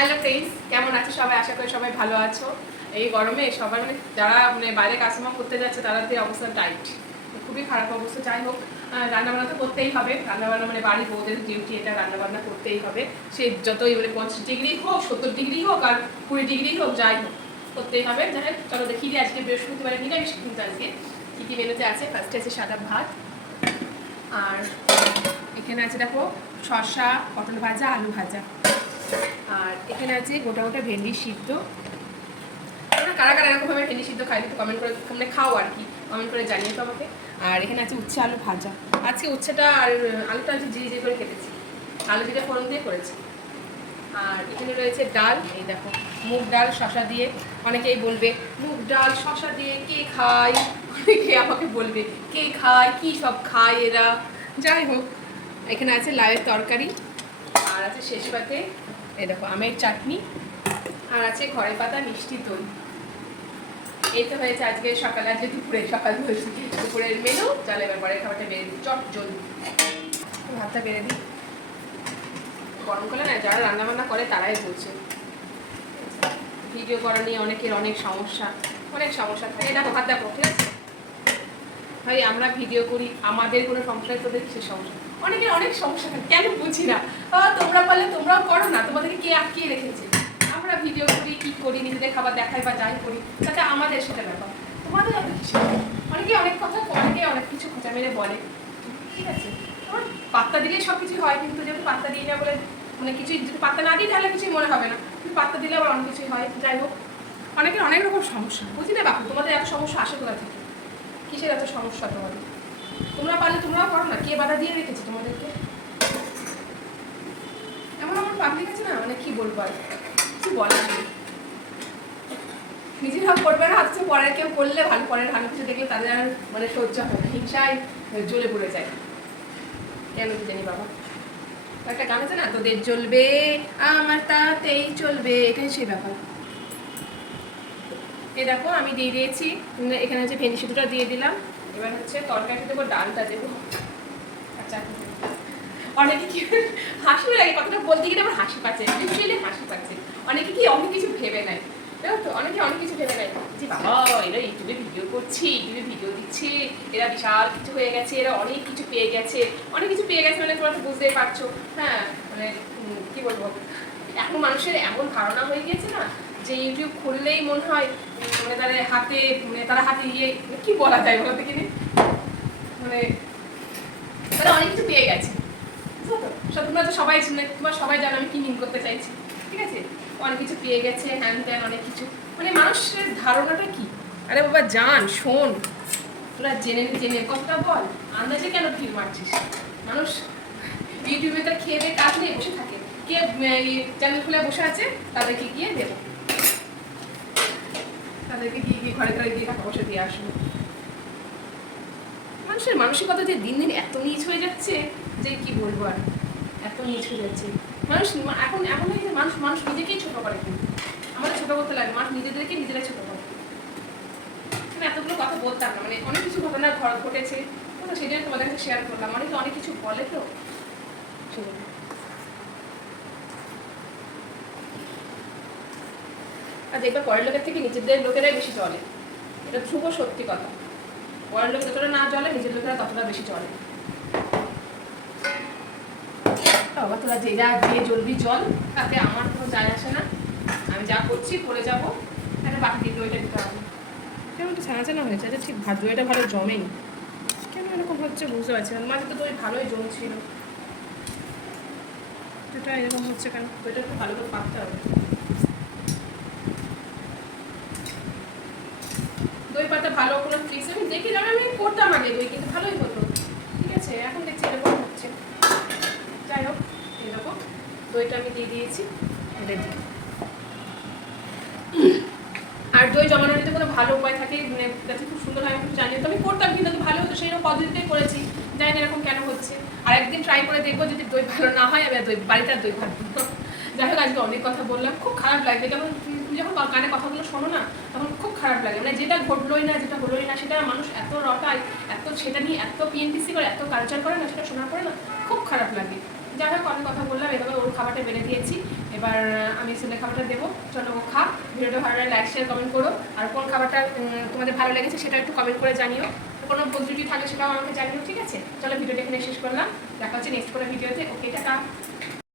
Hello friends, কেমন আছো সবাই? আশা করি সবাই ভালো আছো। এই গরমে সবাই যারা বাইরে কাজকর্ম করতে যাচ্ছে তাদের অবস্থা টাইট, খুবই খারাপ অবস্থা। যাই হোক, রান্নাবান্না তো করতেই হবে। রান্নাবান্না বাড়ি বউদের ডিউটি, এটা রান্নাবান্না করতেই হবে। সে যতই 50 ডিগ্রি হোক, 70 ডিগ্রি হোক আর 20 ডিগ্রি হোক, যাই হোক করতেই হবে। যাই হোক, চলো দেখি যে আজকে বৃহস্পতিবারে নিরামিষ কিন্তু আজকে কী কী মেনুতে আছে। ফার্স্টে আছে সাদা ভাত, আর এখানে আছে দেখো শসা, পটল ভাজা, আলু ভাজা, আর এখানে আছে গোটা গোটা ভেন্ডি সিদ্ধ। তোমরা কারা কারা এরকমভাবে ভেন্ডি সিদ্ধ খাই তো কমেন্ট করে, তোমরা খাও আর কি, কমেন্ট করে জানিয়ে তো আমাকে। আর এখানে আছে উচ্ছে আলু ভাজা। আজকে উচ্ছেটা আর আলুটা আজকে জিরে করে কেটেছি, আলু জিরে ফোড়ন দিয়ে করেছি। আর এখানে রয়েছে ডাল, এই দেখো মুগ ডাল শসা দিয়ে। অনেকেই বলবে মুগ ডাল শসা দিয়ে কে খায়, অনেকে আমাকে বলবে কে খায়, কি সব খায় এরা। যাই হোক, এখানে আছে লাউয়ের তরকারি, আর আছে শেষ পাতে এই দেখো আমের চাটনি, আর আছে ঘরে পাতা মিষ্টি দই। এই তো হয়েছে আজকে সকালে, আজকে দুপুরে, সকাল বলছি দুপুরের মেনু। চল এবার পরের খাবারটা বেড়ে দিই, চট জলদি ভাতটা বেড়ে দিই। গরমকালে না যারা রান্নাবান্না করে তারাই বলছে, ভিডিও করা নিয়ে অনেকের অনেক সমস্যা, অনেক সমস্যা থাকে। দেখো ভাত দেখো, ঠিক আছে ভাই, আমরা ভিডিও করি, আমাদের কোনো সমস্যা, তোদের কিসের সমস্যা? অনেকের অনেক সমস্যা থাকে, কেন বুঝি না। তোমরা পারলে তোমরাও করো না, তোমাদেরকে কে আটকিয়ে রেখেছে? আমরা ভিডিও করি, কি করি, নিজেদের খাবার দেখাই বা যাই করি, তাতে আমাদের সেটা ব্যাপার, তোমাদের অনেক কিছু। অনেকে অনেক কথা, অনেকে অনেক কিছু খোঁচা মেরে বলে, ঠিক আছে। তোমার পাত্তা দিলেই সব কিছু হয়, কিন্তু যেহেতু পাত্তা দিই না বলে কিছু, যদি পাত্তা না দিই তাহলে কিছুই মনে হবে না, কিন্তু পাত্তা দিলে আবার অনেক কিছুই হয়। যাই হোক, অনেকের অনেক রকম সমস্যা, বুঝি না বাপু, তোমাদের এত সমস্যা আসে কোথা থেকে? কিসের এত সমস্যা তোমাদের? তোমরা পারলে তোমরাও করো না, কে বাধা দিয়ে রেখেছে তোমাদেরকে? এমন আমার পাবলিক আছে না, কি বলবো আর, কিছু বলার নেই। নিজেরা করবে না, হচ্ছে পরের কেউ করলে ভালো, পরের ভালো কিছু দেখলে তাদের আর সহ্য হয় না, হিংসায় জ্বলে পড়ে যায়। কেন কি জানি বাবা, একটা গান আছে না, তোদের জ্বলবে আমার তাতেই চলবে, এটাই সেই ব্যাপার। এই দেখো আমি দিয়ে দিয়েছি, এখানে হচ্ছে ভেন্ডি সিদ্ধটা দিয়ে দিলাম। এবার হচ্ছে তরকারিটা দেবো, ডালটা দেবো। আচ্ছা, অনেকে কি হাসি লাগে, কথাটা বলতে গেলে আমার হাসি পাচ্ছে, লিটারেলি হাসি পাচ্ছে। অনেকে কি অনেক কিছু ভেবে নেয়, দেখো তো, অনেকে অনেক কিছু ভেবে নেয় যে বাবা এরা ইউটিউবে ভিডিও করছি, ইউটিউবে ভিডিও দিচ্ছে, এরা বিশাল কিছু হয়ে গেছে, এরা অনেক কিছু পেয়ে গেছে, অনেক কিছু পেয়ে গেছে, তোমরা তো বুঝতেই পারছো। হ্যাঁ, কি বলবো, এখন মানুষের এমন ধারণা হয়ে গেছে না, যে ইউটিউব খুললেই মনে হয় তাদের হাতে, তারা হাতে ইয়ে, কি বলা যায় বলতে কিনে, তারা অনেক কিছু পেয়ে গেছে। তোমরা তো সবাই, তোমার সবাই জানো আমি কি মিন করতে চাইছি, ঠিক আছে। অনেক কিছু পেয়ে গেছে, হ্যান ত্যান অনেক কিছু, মানুষের ধারণাটা কি? আরে বাবা জান, শোন, তোরা জেনে জেনে কথাটা বল, আন্দাজে কেন ভিড় মারছিস? মানুষ ইউটিউবে তার খেয়ে দিয়ে কাজ নেই, বসে থাকে, কে চ্যানেল খুলে বসে আছে, তাদেরকে গিয়ে দেবো, তাদেরকে গিয়ে গিয়ে ঘরে ঘরে গিয়ে টাকা পয়সা দিয়ে আসবো। মানুষের মানসিকতা যে দিন দিন এত নিচ হয়ে যাচ্ছে যে কি বলবো আর, এত নিচ হয়ে যাচ্ছে মানুষ। এখন এমন হয় যে মানুষ নিজেকেই ছোট করে, কিন্তু আমাদের ছোট করতে লাগে, মানুষ নিজেদেরকে নিজেরাই ছোট করে। এতগুলো কথা বলতাম না, অনেক কিছু ঘটনা ঘটেছে, তো সেই জন্য তোমাদের কাছে শেয়ার করলাম। অনেকে অনেক কিছু বলে তো, আর দেখবে পরের লোকের থেকে নিজেদের লোকেরাই বেশি চলে, এটা ধ্রুব সত্যি কথা। পরের লোক যতটা না চলে, নিজের লোকেরা ততটা বেশি চলে। বাবা তোরা যে যা দিয়ে জ্বলবি জল, তাতে আমার কোনো যায় আসে না, আমি যা করছি করে যাবো। একটা বাকি দিয়ে দইটা দিতে হবে, কেমন একটু ছানা ছানা হয়েছে, ঠিক দইটা ভালো জমেনি, কেন এরকম হচ্ছে বুঝতে পারছি না। মাঝে তো দই ভালোই জমছিল, এটা এরকম হচ্ছে কেন? দইটা একটু ভালো করে পাকতে হবে। দই পাতা ভালো কোনো ট্রিক্স আমি দেখি, আমি করতাম আগে দই, কিন্তু ভালোই হতো, ঠিক আছে। এখন দেখছি এরকম হচ্ছে। যাই হোক, এরকম দইটা আমি দিয়ে দিয়েছি, রেডি। আর দই জমানোর যদি কোনো ভালো উপায় থাকে, যাতে খুব সুন্দর হয়, আমি খুব জানি, তো আমি করতাম, কিন্তু ভালো হতো, সেই রকম পদ্ধতিতেই করেছি, জানি না এরকম কেন হচ্ছে। আর একদিন ট্রাই করে দেখবো, যদি দই ভালো না হয় আমি দই বাড়িতে আর দই ভাববো। যাই হোক, আজকে অনেক কথা বললাম, খুব খারাপ লাগবে যখন তুমি যখন কানে কথাগুলো শোনো না, তখন খুব খারাপ লাগে। যেটা ঘটলোই না, যেটা হলোই না, সেটা মানুষ এত রটায়, এত সেটা নিয়ে এত পিএনপিসি করে, এত কালচার করে না, সেটা শোনার পরে না খুব খারাপ লাগে। যাই হোক, অনেক কথা বললাম, এভাবে ওর খাবারটা বেড়ে দিয়েছি। এবার আমি ছেলের খাবারটা দেবো, চলো ও খা। ভিডিওটা ভালো লাগে লাইক শেয়ার কমেন্ট করো, আর কোন খাবারটা তোমাদের ভালো লেগেছে সেটা একটু কমেন্ট করে জানিও, কোনো ভুল ত্রুটি থাকলে সেটাও আমাকে জানিও, ঠিক আছে? চলো ভিডিওটা এখানে শেষ করলাম, দেখা হচ্ছে নেক্সট কোনো ভিডিওতে। ওকে, টাটা।